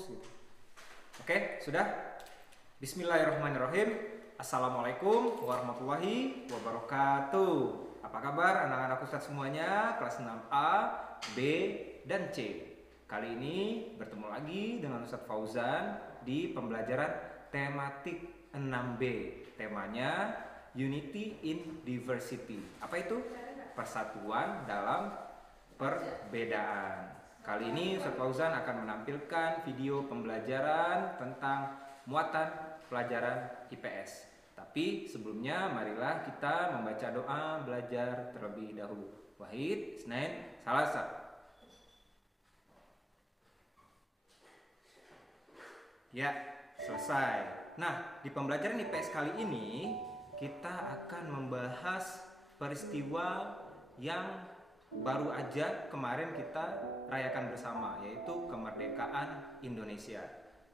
bagus gitu. Oke, sudah? Bismillahirrahmanirrahim. Assalamualaikum warahmatullahi wabarakatuh. Apa kabar anak-anak Ustadz semuanya kelas 6A, B, dan C? Kali ini bertemu lagi dengan Ustadz Fauzan di pembelajaran tematik 6B. Temanya Unity in Diversity. Apa itu? Persatuan dalam perbedaan. Kali ini Ustadz Fauzan akan menampilkan video pembelajaran tentang muatan pelajaran IPS. Tapi sebelumnya marilah kita membaca doa belajar terlebih dahulu. Wahid, Isnain, Salasa. Ya, selesai. Nah, di pembelajaran IPS kali ini kita akan membahas peristiwa yang baru aja kemarin kita rayakan bersama, yaitu kemerdekaan Indonesia.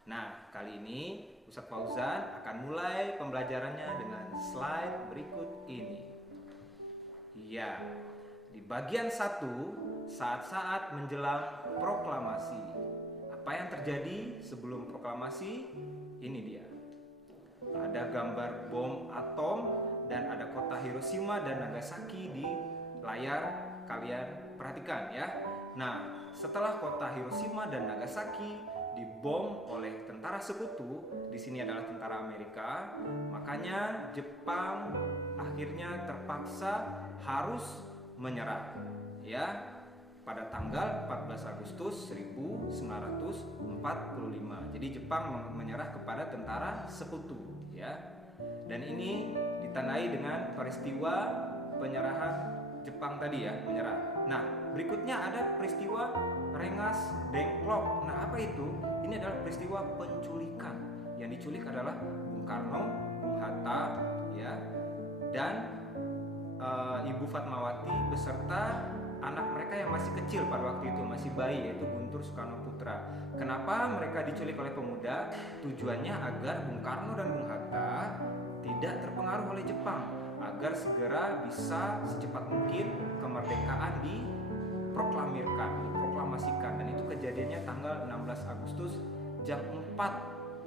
Nah, kali ini Ustadz Fauzan akan mulai pembelajarannya dengan slide berikut ini. Ya, di bagian 1, saat-saat menjelang proklamasi. Apa yang terjadi sebelum proklamasi? Ini dia. Ada gambar bom atom dan ada kota Hiroshima dan Nagasaki di layar, kalian perhatikan ya. Nah, setelah kota Hiroshima dan Nagasaki dibom oleh tentara sekutu, di sini adalah tentara Amerika, makanya Jepang akhirnya terpaksa harus menyerah ya pada tanggal 14 Agustus 1945. Jadi Jepang menyerah kepada tentara sekutu ya. Dan ini ditandai dengan peristiwa penyerahan Jepang tadi ya, menyerah. Nah, berikutnya ada peristiwa Rengas Dengklok. Nah, apa itu? Ini adalah peristiwa penculikan. Yang diculik adalah Bung Karno, Bung Hatta, ya, dan Ibu Fatmawati beserta anak mereka yang masih kecil pada waktu itu, masih bayi, yaitu Guntur Soekarno Putra. Kenapa mereka diculik oleh pemuda? Tujuannya agar Bung Karno dan Bung Hatta tidak terpengaruh oleh Jepang, agar segera bisa secepat mungkin kemerdekaan diproklamasikan. Dan itu kejadiannya tanggal 16 Agustus jam 4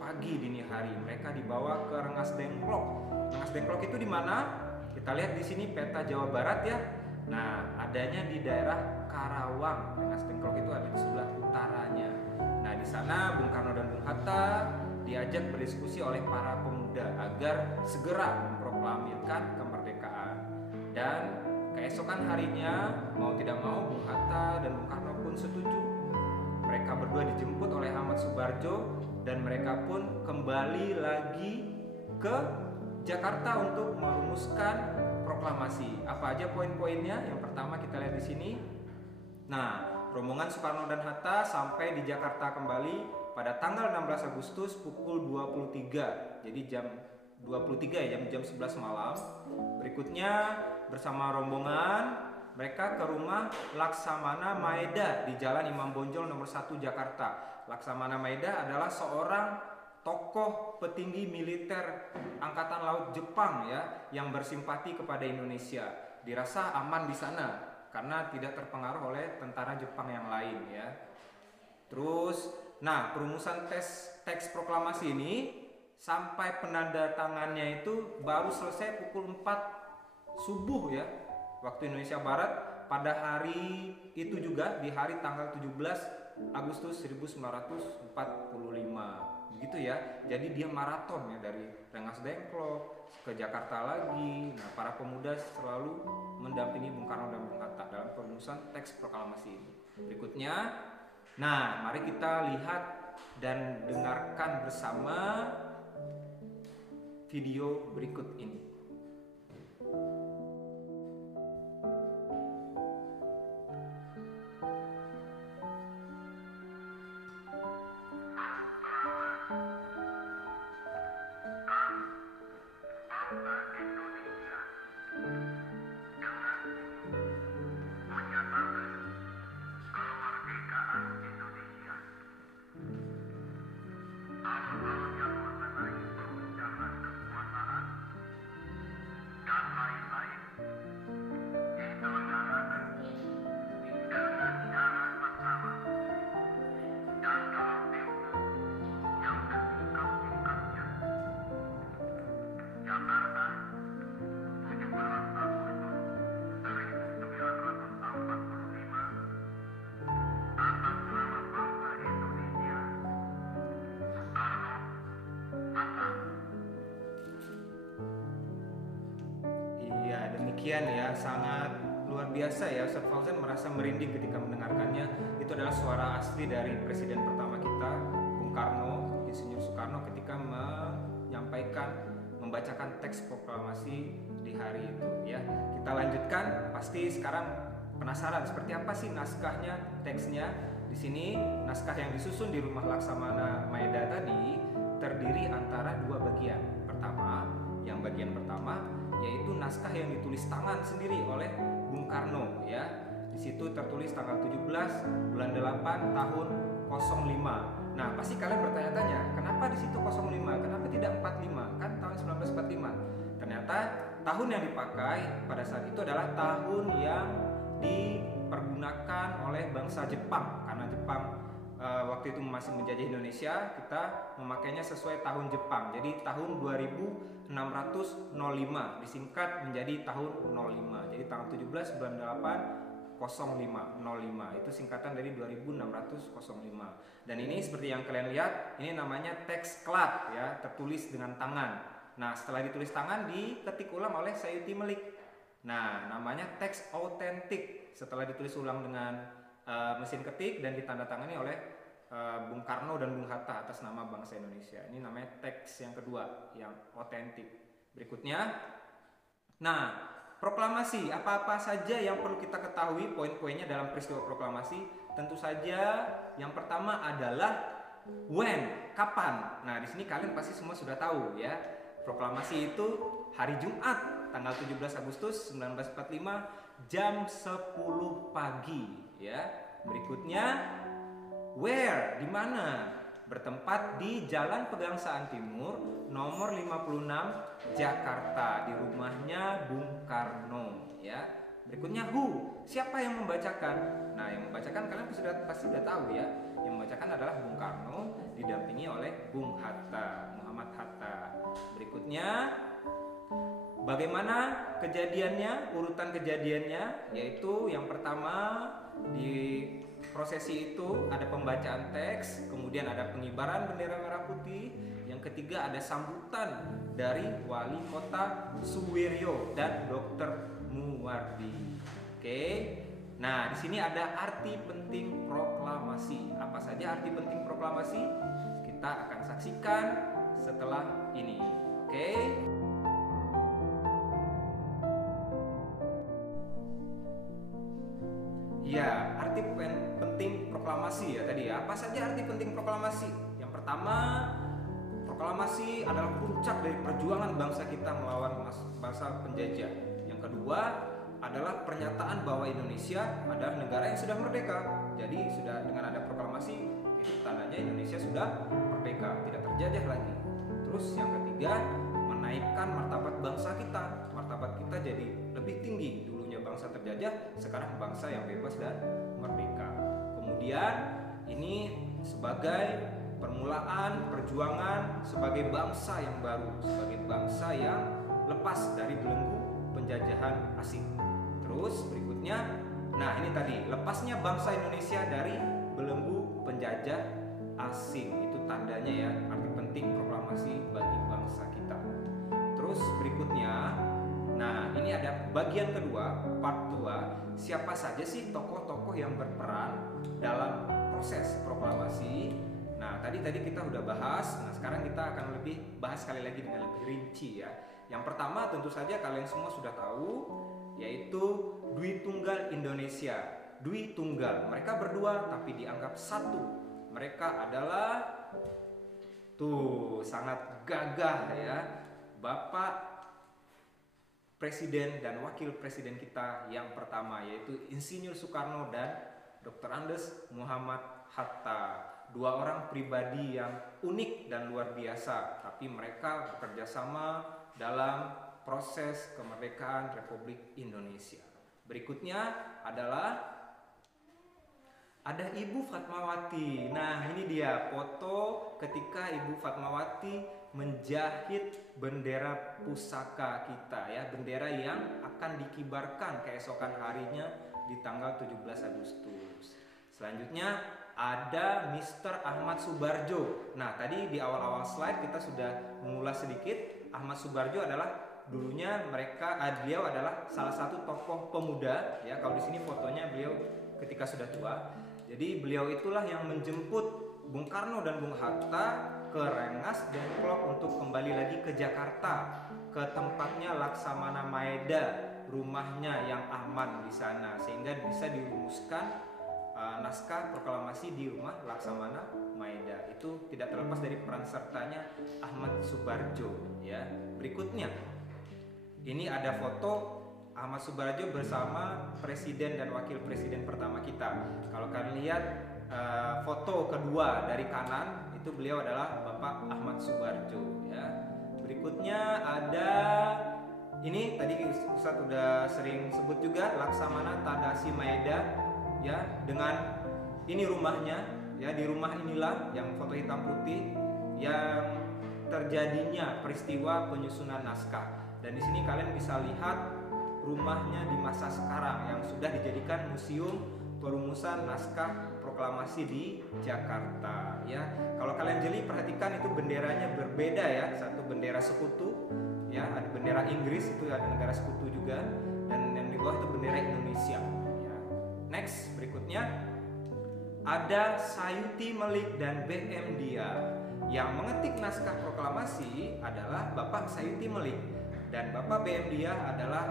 pagi dini hari. Mereka dibawa ke Rengas Dengklok. Rengas Dengklok itu di mana? Kita lihat di sini peta Jawa Barat ya. Nah, adanya di daerah Karawang. Rengas Dengklok itu ada di sebelah utaranya. Nah, di sana Bung Karno dan Bung Hatta diajak berdiskusi oleh para pemuda agar segera memproklamirkan kemerdekaan. Dan keesokan harinya, mau tidak mau, Bung Hatta dan Bung Karno pun setuju. Mereka berdua dijemput oleh Ahmad Subarjo dan mereka pun kembali lagi ke Jakarta untuk merumuskan proklamasi. Apa aja poin-poinnya? Yang pertama kita lihat di sini. Nah, rombongan Soekarno dan Hatta sampai di Jakarta kembali pada tanggal 16 Agustus pukul 23. Jadi jam 23 ya, jam 11 malam. Berikutnya bersama rombongan mereka ke rumah Laksamana Maeda di Jalan Imam Bonjol nomor 1 Jakarta. Laksamana Maeda adalah seorang tokoh petinggi militer Angkatan Laut Jepang ya, yang bersimpati kepada Indonesia. Dirasa aman di sana karena tidak terpengaruh oleh tentara Jepang yang lain ya. Terus, nah, perumusan teks proklamasi ini sampai penandatangannya itu baru selesai pukul 4 subuh ya, waktu Indonesia Barat, pada hari itu juga, di hari tanggal 17 Agustus 1945. Begitu ya. Jadi dia maraton ya, dari Rengas Dengklok ke Jakarta lagi. Nah, para pemuda selalu mendampingi Bung Karno dan Bung Hatta dalam perumusan teks proklamasi ini. Berikutnya, nah, mari kita lihat dan dengarkan bersama video berikut ini. Hal-hal yang mengenai perpecahan kekuasaan dan lain-lain demikian ya, sangat luar biasa ya. Ustadz Fauzan merasa merinding ketika mendengarkannya. Itu adalah suara asli dari presiden pertama kita, Bung Karno, Insinyur Soekarno, ketika membacakan teks proklamasi di hari itu ya. Kita lanjutkan. Pasti sekarang penasaran seperti apa sih naskahnya, teksnya. Di sini naskah yang disusun di Rumah Laksamana Maeda tadi terdiri antara dua bagian. Yang bagian pertama yaitu naskah yang ditulis tangan sendiri oleh Bung Karno ya. Di situ tertulis tanggal 17 bulan 8 tahun 05. Nah, pasti kalian bertanya-tanya, kenapa di situ 05? Kenapa tidak 45? Kan tahun 1945. Ternyata tahun yang dipakai pada saat itu adalah tahun yang dipergunakan oleh bangsa Jepang. Karena Jepang waktu itu masih menjajah Indonesia, kita memakainya sesuai tahun Jepang. Jadi tahun 2605 disingkat menjadi tahun 05. Jadi tanggal 17 bulan 8 05 itu singkatan dari 2605. Dan ini seperti yang kalian lihat, ini namanya teks klat ya, tertulis dengan tangan. Nah, setelah ditulis tangan diketik ulang oleh Sayuti Melik. Nah, namanya teks autentik. Setelah ditulis ulang dengan mesin ketik dan ditandatangani oleh Bung Karno dan Bung Hatta atas nama bangsa Indonesia. Ini namanya teks yang kedua, yang otentik. Berikutnya, nah, proklamasi, apa-apa saja yang perlu kita ketahui poin-poinnya dalam peristiwa proklamasi? Tentu saja yang pertama adalah when, kapan. Nah, di sini kalian pasti semua sudah tahu ya. Proklamasi itu hari Jumat tanggal 17 Agustus 1945 jam 10 pagi ya. Berikutnya where, di mana? Bertempat di Jalan Pegangsaan Timur nomor 56 Jakarta, di rumahnya Bung Karno ya. Berikutnya who, siapa yang membacakan? Nah, yang membacakan kalian pasti sudah tahu ya. Yang membacakan adalah Bung Karno didampingi oleh Bung Hatta, Muhammad Hatta. Berikutnya bagaimana kejadiannya, urutan kejadiannya, yaitu yang pertama di prosesi itu ada pembacaan teks, kemudian ada pengibaran bendera merah putih, yang ketiga ada sambutan dari Wali Kota Suwiryo dan Dr. Muwardi. Oke. Nah, di sini ada arti penting proklamasi. Apa saja arti penting proklamasi? Kita akan saksikan setelah ini. Oke. Ya, arti penting proklamasi ya tadi ya. Apa saja arti penting proklamasi? Yang pertama, proklamasi adalah puncak dari perjuangan bangsa kita melawan bangsa penjajah. Yang kedua adalah pernyataan bahwa Indonesia adalah negara yang sudah merdeka. Jadi sudah dengan ada proklamasi itu tandanya Indonesia sudah merdeka, tidak terjajah lagi. Terus yang ketiga, menaikkan martabat bangsa kita. Martabat kita jadi lebih tinggi. Dulunya bangsa terjajah, sekarang bangsa yang bebas dan merdeka. Kemudian ini sebagai permulaan perjuangan sebagai bangsa yang baru, sebagai bangsa yang lepas dari belenggu penjajahan asing. Terus berikutnya, nah ini tadi lepasnya bangsa Indonesia dari belenggu penjajah asing. Itu tandanya ya, arti penting proklamasi bagi bangsa kita. Terus berikutnya, nah ini ada bagian kedua, part 2. Siapa saja sih tokoh-tokoh yang berperan dalam proses proklamasi? Nah tadi kita udah bahas. Nah sekarang kita akan lebih bahas sekali lagi dengan lebih rinci ya. Yang pertama tentu saja kalian semua sudah tahu, yaitu Dwi Tunggal Indonesia. Dwi Tunggal, mereka berdua tapi dianggap satu. Mereka adalah tuh sangat gagah ya, Bapak Presiden dan Wakil Presiden kita yang pertama, yaitu Insinyur Soekarno dan Dr. Andes Muhammad Hatta. Dua orang pribadi yang unik dan luar biasa, tapi mereka bekerja sama dalam proses kemerdekaan Republik Indonesia. Berikutnya adalah ada Ibu Fatmawati. Nah, ini dia foto ketika Ibu Fatmawati menjahit bendera pusaka kita ya, bendera yang akan dikibarkan keesokan harinya di tanggal 17 Agustus. Selanjutnya ada Mr. Ahmad Subarjo. Nah, tadi di awal-awal slide kita sudah mengulas sedikit. Ahmad Subarjo adalah dulunya beliau adalah salah satu tokoh pemuda ya. Kalau di sini fotonya beliau ketika sudah tua. Jadi beliau itulah yang menjemput Bung Karno dan Bung Hatta ke Rengas Dengklok untuk kembali lagi ke Jakarta, ke tempatnya Laksamana Maeda, rumahnya yang aman di sana, sehingga bisa dirumuskan naskah proklamasi di rumah Laksamana Maeda. Itu tidak terlepas dari peran sertanya Ahmad Subarjo ya. Berikutnya ini ada foto Ahmad Subarjo bersama presiden dan wakil presiden pertama kita. Kalau kalian lihat foto kedua dari kanan, itu beliau adalah Bapak Ahmad Subarjo ya. Berikutnya ada ini tadi Ustadz udah sering sebut juga, Laksamana Tadashi Maeda ya, dengan ini rumahnya ya. Di rumah inilah yang foto hitam putih yang terjadinya peristiwa penyusunan naskah. Dan di sini kalian bisa lihat rumahnya di masa sekarang yang sudah dijadikan museum perumusan naskah proklamasi di Jakarta ya. Kalau kalian jeli perhatikan itu benderanya berbeda ya. Satu bendera sekutu ya, ada bendera Inggris, itu ada negara sekutu juga, dan yang di bawah itu bendera Indonesia. Next, berikutnya ada Sayuti Melik dan BM Dia. Yang mengetik naskah proklamasi adalah Bapak Sayuti Melik, dan Bapak BM Dia adalah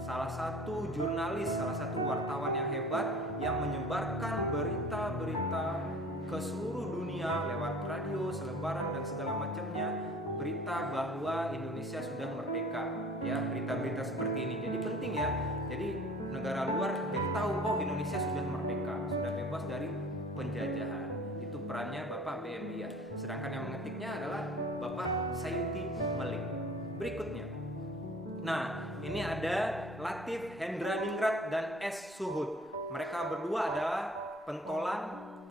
salah satu jurnalis, salah satu wartawan yang hebat yang menyebarkan berita-berita ke seluruh dunia lewat radio, selebaran dan segala macamnya, berita bahwa Indonesia sudah merdeka ya, berita-berita seperti ini. Jadi penting ya. Jadi negara luar jadi tahu, oh Indonesia sudah merdeka, sudah bebas dari penjajahan. Itu perannya Bapak BM Dia. Sedangkan yang mengetiknya adalah Bapak Sayuti Melik. Berikutnya, nah ini ada Latif Hendraningrat dan S. Suhud. Mereka berdua adalah pentolan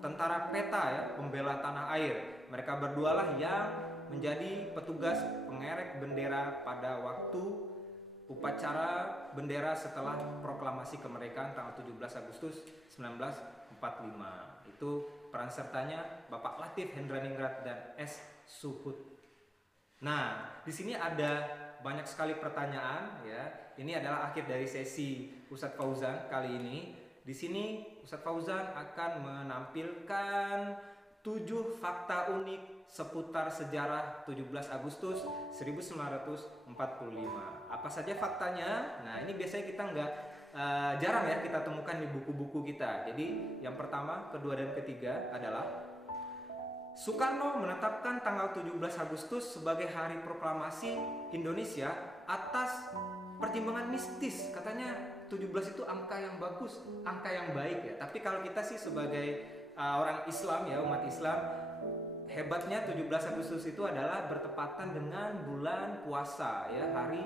tentara peta ya, pembela tanah air. Mereka berdua lah yang menjadi petugas pengerek bendera pada waktu upacara bendera setelah proklamasi kemerdekaan tanggal 17 Agustus 1945. Itu peran sertanya Bapak Latif Hendraningrat dan S. Suhud. Nah, di sini ada banyak sekali pertanyaan ya. Ini adalah akhir dari sesi Ustadz Fauzan kali ini. Di sini Ustadz Fauzan akan menampilkan 7 fakta unik seputar sejarah 17 Agustus 1945. Apa saja faktanya? Nah, ini biasanya kita jarang ya kita temukan di buku-buku kita. Jadi yang pertama, kedua, dan ketiga adalah Soekarno menetapkan tanggal 17 Agustus sebagai hari proklamasi Indonesia atas pertimbangan mistis. Katanya 17 itu angka yang bagus, angka yang baik ya. Tapi kalau kita sih sebagai orang Islam ya, umat Islam, hebatnya 17 Agustus itu adalah bertepatan dengan bulan puasa ya, hari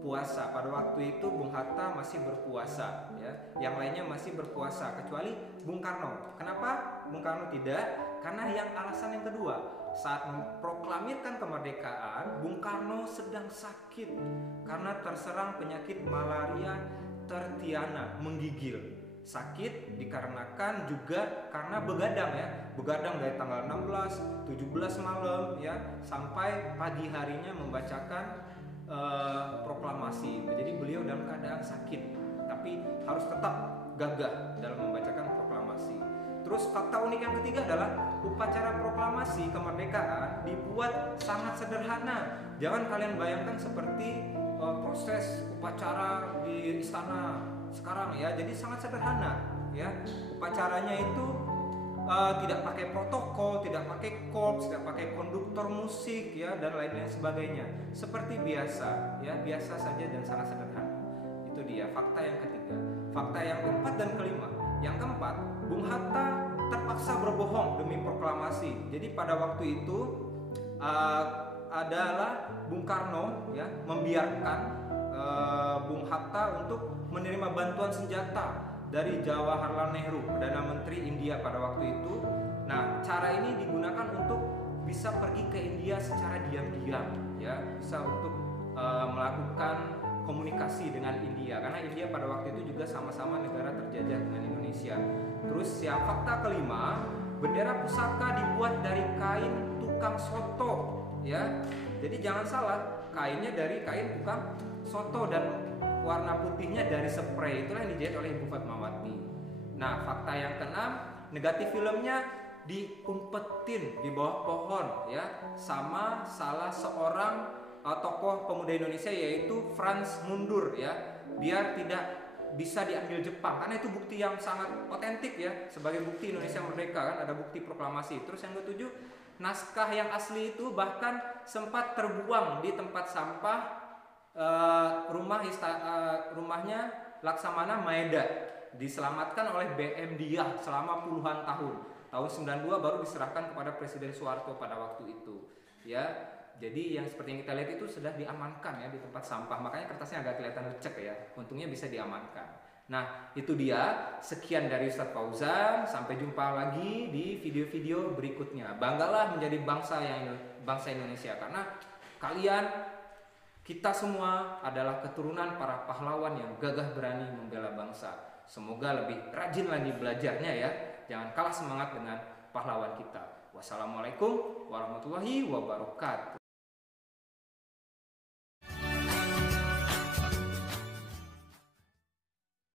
puasa. Pada waktu itu Bung Hatta masih berpuasa ya, yang lainnya masih berpuasa kecuali Bung Karno. Kenapa Bung Karno tidak? Karena yang alasan yang kedua, saat memproklamirkan kemerdekaan, Bung Karno sedang sakit karena terserang penyakit malaria tertiana, menggigil. Sakit dikarenakan juga karena begadang ya, begadang dari tanggal 16, 17 malam ya, sampai pagi harinya membacakan proklamasi. Jadi beliau dalam keadaan sakit, tapi harus tetap gagah dalam membacakan proklamasi. Terus fakta unik yang ketiga adalah upacara proklamasi kemerdekaan dibuat sangat sederhana. Jangan kalian bayangkan seperti proses upacara di istana sekarang ya. Jadi sangat sederhana ya. Upacaranya itu tidak pakai protokol, tidak pakai korps, tidak pakai konduktor musik ya, dan lain-lain sebagainya. Seperti biasa ya, biasa saja dan sangat sederhana. Itu dia fakta yang ketiga. Fakta yang keempat dan kelima. Yang keempat, Bung Hatta terpaksa berbohong demi proklamasi. Jadi pada waktu itu adalah Bung Karno ya membiarkan Bung Hatta untuk menerima bantuan senjata dari Jawaharlal Nehru, Perdana Menteri India pada waktu itu. Nah, cara ini digunakan untuk bisa pergi ke India secara diam-diam ya, bisa untuk melakukan komunikasi dengan India, karena India pada waktu itu juga sama-sama negara terjajah dengan Indonesia. Terus yang fakta kelima, bendera pusaka dibuat dari kain tukang soto ya. Jadi jangan salah, kainnya dari kain tukang soto dan warna putihnya dari spray. Itulah yang dijahit oleh Ibu Fatmawati. Nah, fakta yang keenam, negatif filmnya diumpetin di bawah pohon ya sama salah seorang tokoh pemuda Indonesia, yaitu Franz Mundur ya, biar tidak bisa diambil Jepang, karena itu bukti yang sangat otentik ya, sebagai bukti Indonesia merdeka kan, ada bukti proklamasi. Terus yang ketujuh, naskah yang asli itu bahkan sempat terbuang di tempat sampah rumahnya Laksamana Maeda, diselamatkan oleh BM Diah selama puluhan tahun. Tahun 92 baru diserahkan kepada Presiden Soeharto pada waktu itu ya. Jadi yang seperti yang kita lihat itu sudah diamankan ya di tempat sampah, makanya kertasnya agak kelihatan lecek ya, untungnya bisa diamankan. Nah itu dia, sekian dari Ustadz Fauzan, sampai jumpa lagi di video-video berikutnya. Banggalah menjadi bangsa Indonesia, karena kalian, kita semua adalah keturunan para pahlawan yang gagah berani membela bangsa. Semoga lebih rajin lagi belajarnya ya, jangan kalah semangat dengan pahlawan kita. Wassalamualaikum warahmatullahi wabarakatuh.